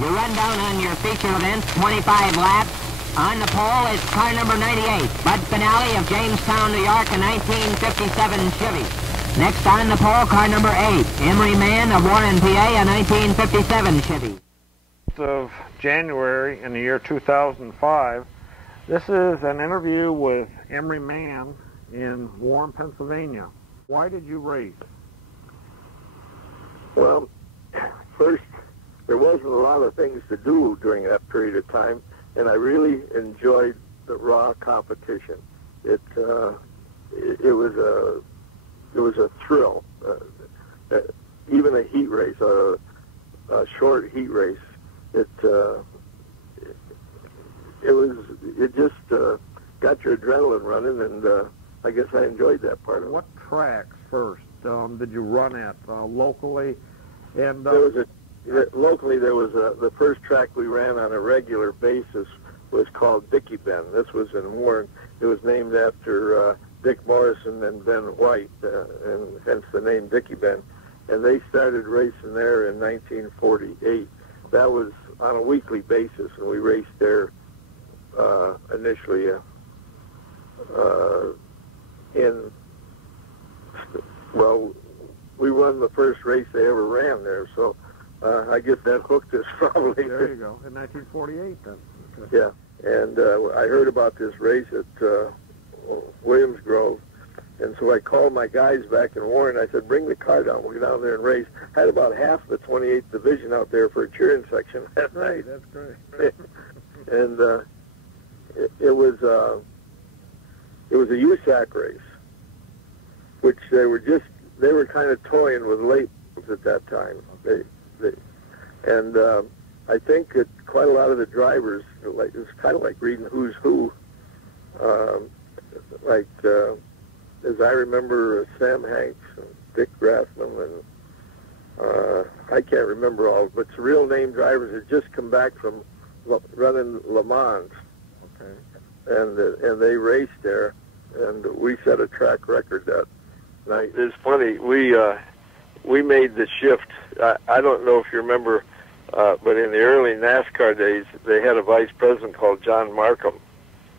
You run down on your feature event, 25 laps. On the pole is car number 98, Bud Finale of Jamestown, New York, a 1957 Chevy. Next on the pole, car number 8, Emory Mahan of Warren, PA, a 1957 Chevy. Of January in the year 2005. This is an interview with Emory Mahan in Warren, Pennsylvania. Why did you race? Well, first, there wasn't a lot of things to do during that period of time, and I really enjoyed the raw competition. It was a thrill. Even a heat race, a short heat race, it just got your adrenaline running, and I guess I enjoyed that part of it. What tracks first did you run at locally? And locally there was the first track we ran on a regular basis was called Dickie Bend. This was in Warren. It was named after Dick Morrison and Ben White, and hence the name Dickie Bend. And they started racing there in 1948. That was on a weekly basis, and we raced there initially we won the first race they ever ran there, so I guess that hooked us probably. There you go, in 1948 then. Okay. Yeah, and I heard about this race at Williams Grove, and so I called my guys back in Warren. I said, bring the car down, we'll get down there and race. I had about half the 28th Division out there for a cheering section that night. That's great. And it was a USAC race, which they were kind of toying with labels at that time. I think that quite a lot of the drivers, it was kind of like reading Who's Who. As I remember, Sam Hanks and Dick Grassman, and I can't remember all, but the real name drivers had just come back from running Le Mans. Okay. And they raced there, and we set a track record that night. It's funny, we made the shift. I don't know if you remember, but in the early NASCAR days, they had a vice president called John Markham.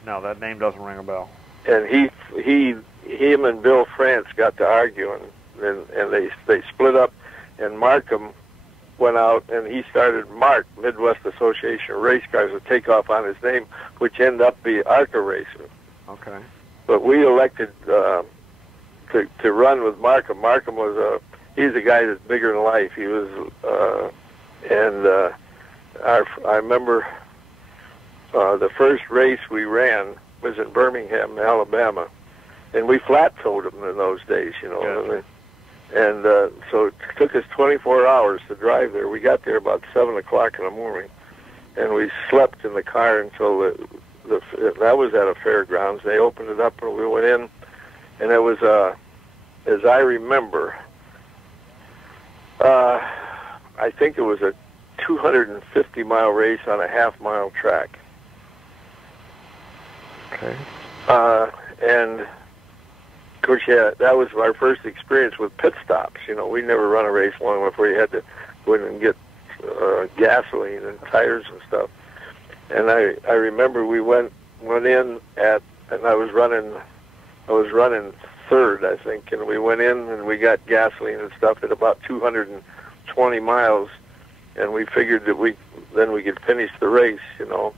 No, that name doesn't ring a bell. And him and Bill France got to arguing, and they split up, and Markham went out and he started MARC, Midwest Association of Race Cars, a takeoff on his name, which ended up being ARCA Racing. Okay. But we elected to run with Markham. Markham was he's a guy that's bigger than life. He was, I remember the first race we ran was in Birmingham, Alabama, and we flat-towed them in those days, you know. Yeah. And so it took us 24 hours to drive there. We got there about 7 o'clock in the morning, and we slept in the car until that was at a fairgrounds. They opened it up, and we went in, and it was, as I remember, I think it was a 250-mile race on a half-mile track. Okay. And of course, yeah, that was our first experience with pit stops. You know, we never run a race long before you had to go in and get gasoline and tires and stuff. And I remember we went in and I was running third, I think, and we went in and we got gasoline and stuff at about 220 miles, and we figured that then we could finish the race, you know.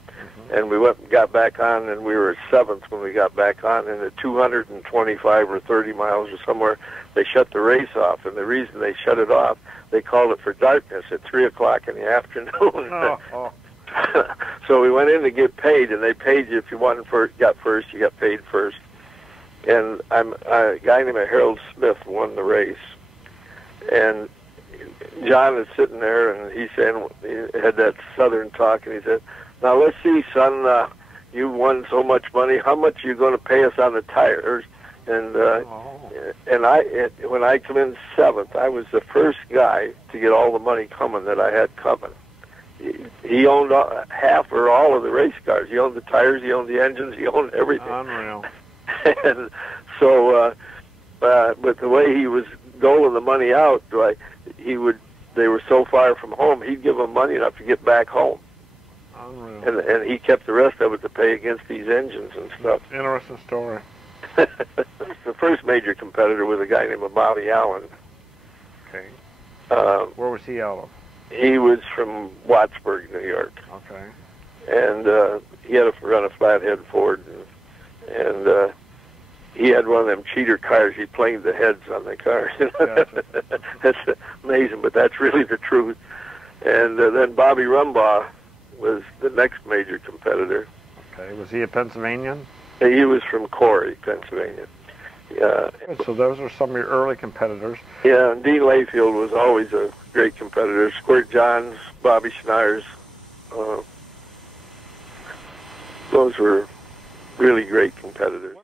And we went and got back on, and we were 7th when we got back on. And at 225 or 30 miles or somewhere, they shut the race off. And the reason they shut it off, they called it for darkness at 3 o'clock in the afternoon. Oh. So we went in to get paid, and they paid you if you got first, you got paid first. And a guy named Harold Smith won the race. And John is sitting there, and he had that Southern talk, and he said, "Now let's see, son. You won so much money. How much are you going to pay us on the tires?" And when I come in 7th, I was the first guy to get all the money coming that I had coming. He owned half or all of the race cars. He owned the tires. He owned the engines. He owned everything. Unreal. And so, but the way he was doling the money out, he would they were so far from home, he'd give them money enough to get back home. Unreal. And he kept the rest of it to pay against these engines and stuff. Interesting story. The first major competitor was a guy named Bobby Allen. Okay. Where was he out of? He was from Wattsburg, New York. Okay. And he had to run a flathead Ford, and he had one of them cheater cars. He planed the heads on the car. Gotcha. That's amazing, but that's really the truth. And then Bobby Rumbaugh was the next major competitor. Okay. Was he a Pennsylvanian? He was from Corey, Pennsylvania. Yeah. So those are some of your early competitors. Yeah, and Dean Layfield was always a great competitor. Squirt Johns, Bobby Schneiers. Those were really great competitors.